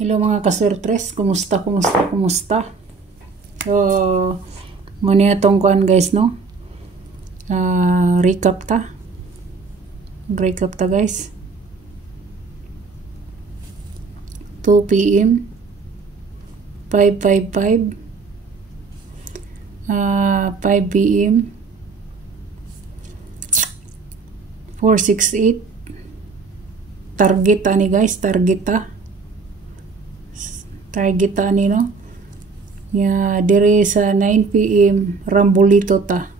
Hello mga kaswertres, kumusta? So, muna itong kuan guys, no? Recap ta guys. 2 PM 5:55 5 PM 4:68 target ani guys, target ani no ya dire sa 9 PM Rambulito ta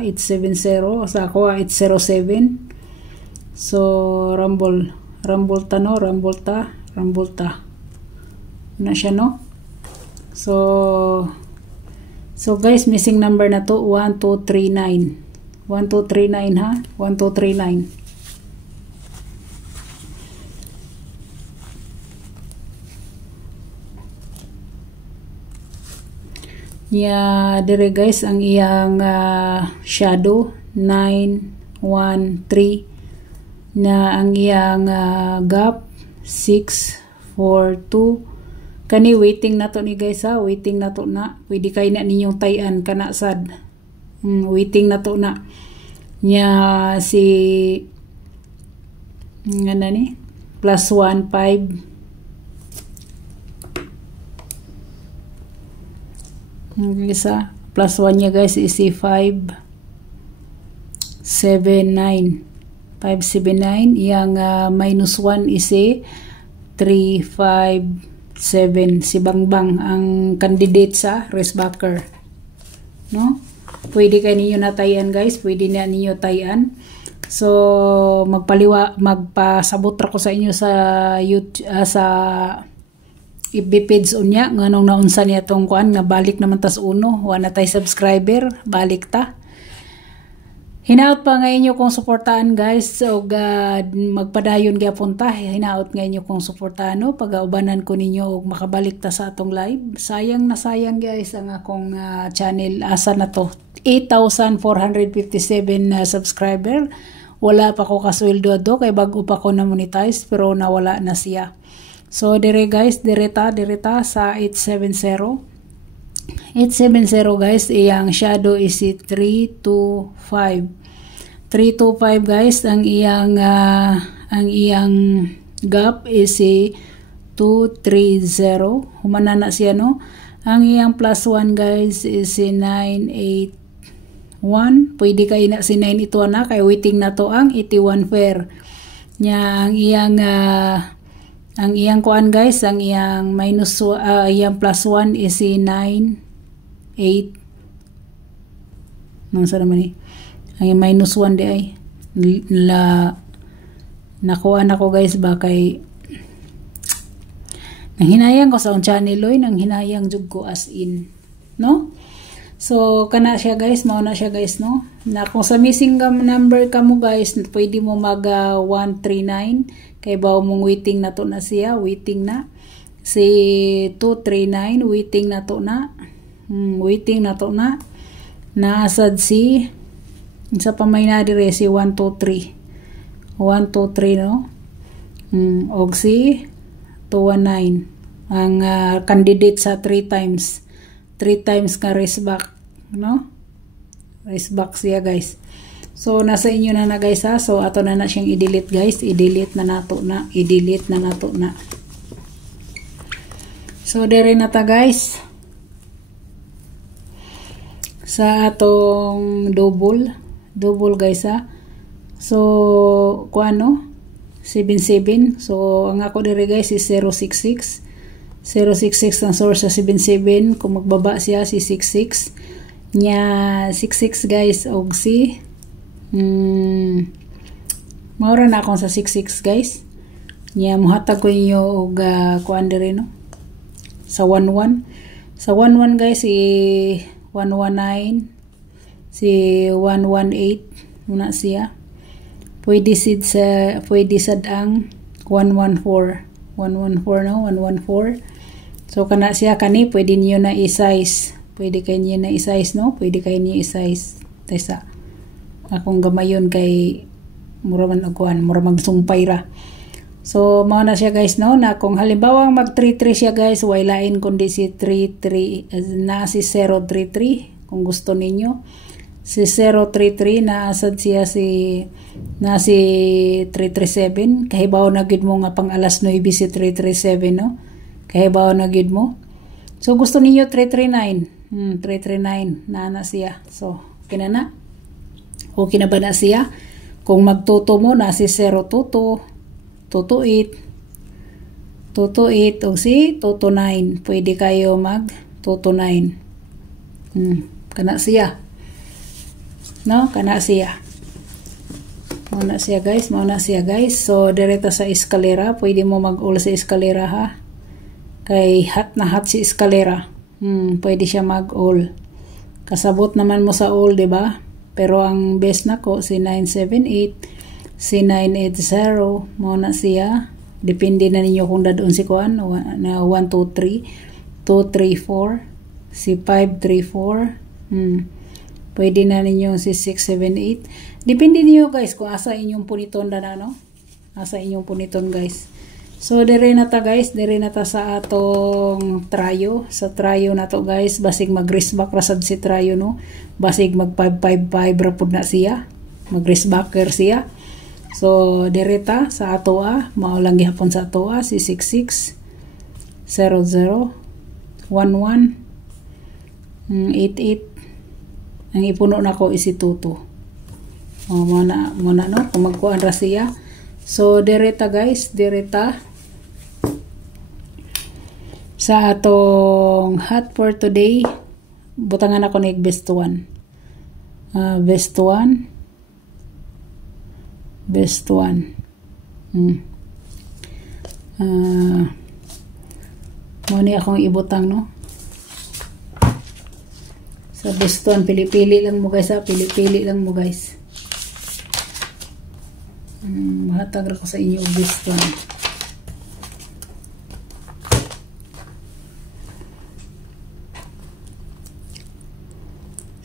it's 70 sa ako it's 07. So Rambulta na siya no. So guys, missing number na to 1239 ha, 1239. Ya dire guys ang iyang shadow 913 na ang iyang gap 642. Kani waiting na to ni guys ha, waiting na to na. Pwede kay na ninyong tayan kana sad. Waiting na to na. Nya si ngana ni +1 5. Isa +1 niya guys is 579 yang -1 is 357. Si Bangbang ang candidate sa Resbacker no. Pwede kayo ninyo natayan guys, pwede na ninyo tayan. So magpasabot ra ko sa inyo sa YouTube, sa FB page unya nganong naunsa niya tong kuan nga balik naman tas uno, wala tay subscriber, balik ta. Hinaut pa nga inyo kung suportahan guys, so magpadayon gyapon ta. Hinaut nga inyo kung suportahan no, pagaubanan ko ninyo og makabalik ta sa atong live. Sayang guys ang akong channel, asa na to 8,457 subscriber. Wala pa ko kasweldo do kay bag-o pa ko na monetize pero nawala na siya. So dire guys, direta sa 870 guys, iyang shadow is 325 guys. Ang iyang gap is 230. Humana na siya no. Ang iyang +1 guys is 981. Pwede kay na si 981 na kay waiting na to ang 81 fair nya. Ang iyang kuan guys, ang iyang iyang +1 is 98. Nasa naman ni ang -1 di ay nakuha na ko guys ba kay nang hinayang ko sa channel oy, nang hinayang jud ko as in no. So kana siya guys, mao na siya guys no. Na kung sa missing number ka mo guys, pwede mo mag 139 kay bawo mong waiting na to na siya, waiting na. Si 239 waiting na to na. Waiting na to na. Naasad si sa pamay na dire si 123 no. Og si 219 ang candidate sa 3 times ka raceback no. Raceback siya guys. So nasa inyo na guys ha. So ato na siyang i-delete guys, i-delete na nato na. So dire na ta guys sa atong double guys ha. So kuano 77. So ang ako dire guys is 066 ang source sa 77. Kung magbaba siya si 66 nya 66 guys. Og si maura na akong sa 66 guys nya muhatag ko inyo og kuan dire no sa 11 guys si 119 si 118 muna siya. Pwede sad ang 114 no, 114. So kana siya kani pwede niyo na i-size, pwede kayo niyo na i-size no, pwede kayo niyo i-size taysa akong gamayon kay mura man agwan, mura magsumpay ra. So mao na siya guys no, na kung halimbawa mag 3-3 siya guys, way lain kundi si 3-3 na si 0-3-3 kung gusto ninyo. Si 0-3-3 na asad siya si 3-3-7, kahibaw na gid mo nga pang alas 9 si 3-3-7 no. Kahibaw na gid mo. So gusto ninyo 3-3-9. 3-3-9 na siya. So okay na. Okay na ba na siya? Kung magtuto mo na si 0-2-2 2-8 o si 2-9, pwede kayo mag 2-9. Kana siya no, kana siya mo na siya guys. So direta sa eskalera, pwede mo mag-all sa eskalera ha, kay hot si eskalera. Pwede siya mag-all, kasabot naman mo sa all, diba? Pero ang best nako si 978, si 980, mo na siya. Depende na ninyo kung dadoon si kuan na 123 234, si 534. Pwede na ninyo si 678. Depende niyo guys kung asa inyong puniton na no. Asa inyong puniton guys. So dire na ta guys, dire na ta sa atong trayo. Sa trayo na to guys, basig mag-race back rasad si trayo no. Basig mag 555 rapod na siya. Mag-race backer siya. So direta sa ato mao lang gihapon sa ato si 66 00 11 88. Ang ipuno nako is si 22. Mo na no kung magkuan ra siya. So direta guys, direta sa atong hot for today. Butangan ako ni best 1. Best 1. Mo ni akong ibutang no. Sa best 1, pili-pili lang mo guys pili-pili lang mo guys. Mahatag ra ko sa inyo best 1.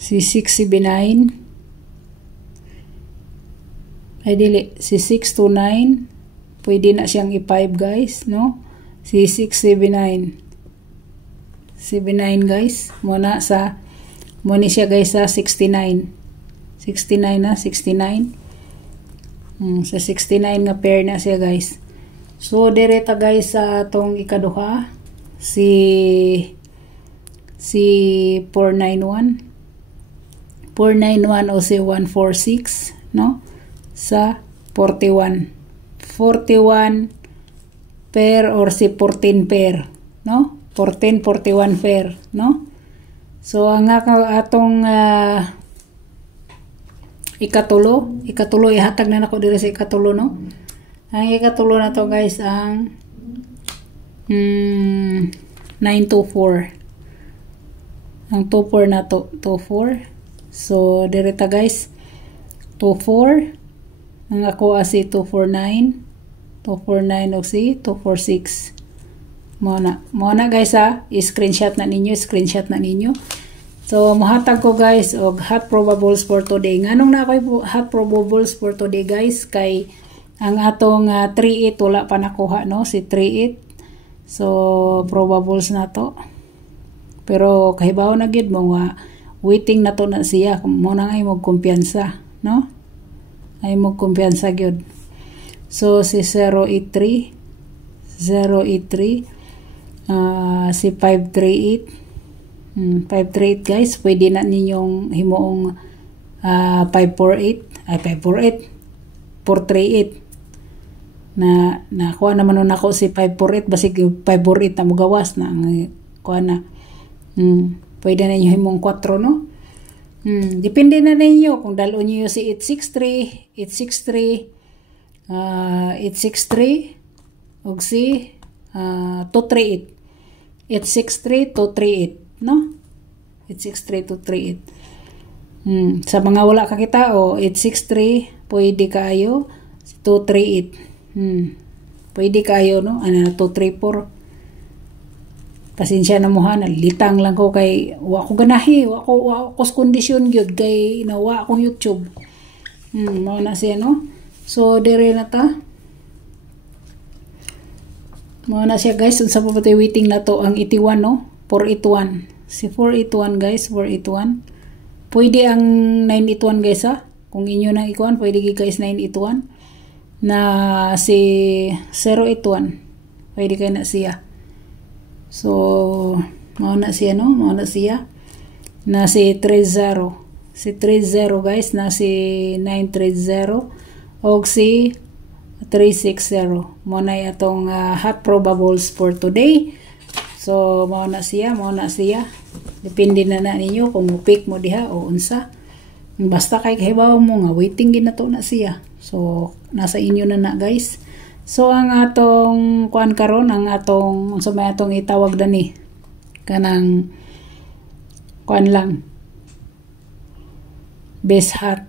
Si 679 ay dili, si 629 pwede na siyang i-5 guys no. Si 679 guys, muna sa muna siya guys sa 69 na 69. Sa 69 nga pair na siya guys. So direta guys sa atong ikaduha si 491 o si 146 no, sa 41 pair or si 14 pair no, 14 41 pair no. So ang atong ikatulo ihatag na nako dire sa ikatulo no. Ang ikatulo na to guys ang 924. Ang 24 na to 24. So direta guys 24. Ang ako si 249 o si 246. Mo na guys i-screenshot na ninyo, So mohatag ko guys og hot probables for today. Nganong na ako'y hot probables for today guys, kay ang atong 38 wala pa nakuha no, si 38. So probables na to. Pero kahibaw na gid mo waiting na to na siya, mo na ay mo kumpiyansa no. Ay mo kumpiyansa gyud. So si 083 si 538 538 guys, pwede na ninyong himoong 438 na kuha naman nun ako si 548, basig 548 na mugawas na ang kuha na. Pwede na ninyo himong 4 no. Depende na ninyo kung dalo niyo si 863 og si 238 863 238 no, 863 238. Sa mga wala kakita 863 pwede kayo 238 pwede kayo no, 234. Pasensya na mo ha, nalitang lang ko kay wa ko ganahi, wa ko kondisyon gyud kay nawa akong YouTube. Mao na siya no. So dire na ta. Mao na siya guys, unsa pa patay waiting na to ang 81 no? 481. Si 481 guys, 481. Pwede ang 981 guys ha. Kung inyo nang ikuan, pwede guys 981. Na si 081. Pwede kayo na siya. So, mao na siya no? Mao na siya. Na si 30. Si 30 guys, na si 930. O si 360. Mo na itong hot probables for today. So, mao na siya. Depende na ninyo kung pick mo diha o unsa. Basta kay kahibaw mo nga, waiting din na to na siya. So, nasa inyo na guys. So, ang atong kuan karon, ang atong, unsa may atong itawag dani, kanang kuan lang. Best hot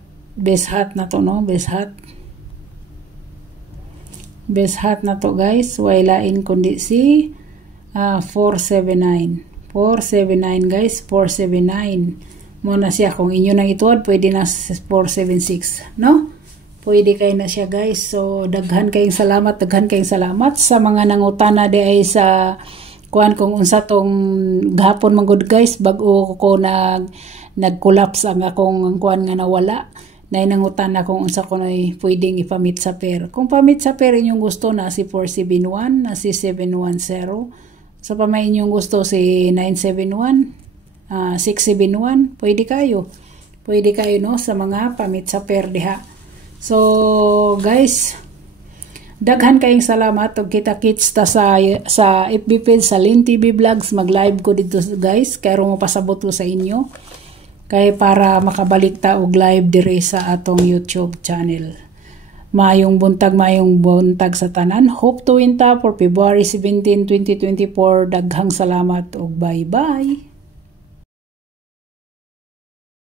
na to no, best hot na to guys. Wailain kundi si 479 guys, 479 mo na siya. Kung inyo nang ituod, pwede na 476 no, pwede kayo na siya guys. So daghan kayong salamat sa mga nangutana di ay sa kuan kung unsa tong gahapon man gud guys, bag-o ko nag-collapse ang akong kuan nga nawala. Nay nangutana kung unsa ko nay pwedeng ipamit sa pair. Kung pamit sa pair inyong gusto, na si 471, na si 710. Sa pamay inyong gusto si 971, 671, pwede kayo no sa mga pamit sa pair diha. So guys, daghan kayong salamat ug kita-kits ta sa FB page sa Lynn TV Vlogs. Mag-live ko dito guys, kay mo pasabot ko sa inyo kay para makabalik ta og live dire sa atong YouTube channel. Mayong buntag sa tanan. Hope to win ta for February 17, 2024. Daghang salamat ug bye-bye.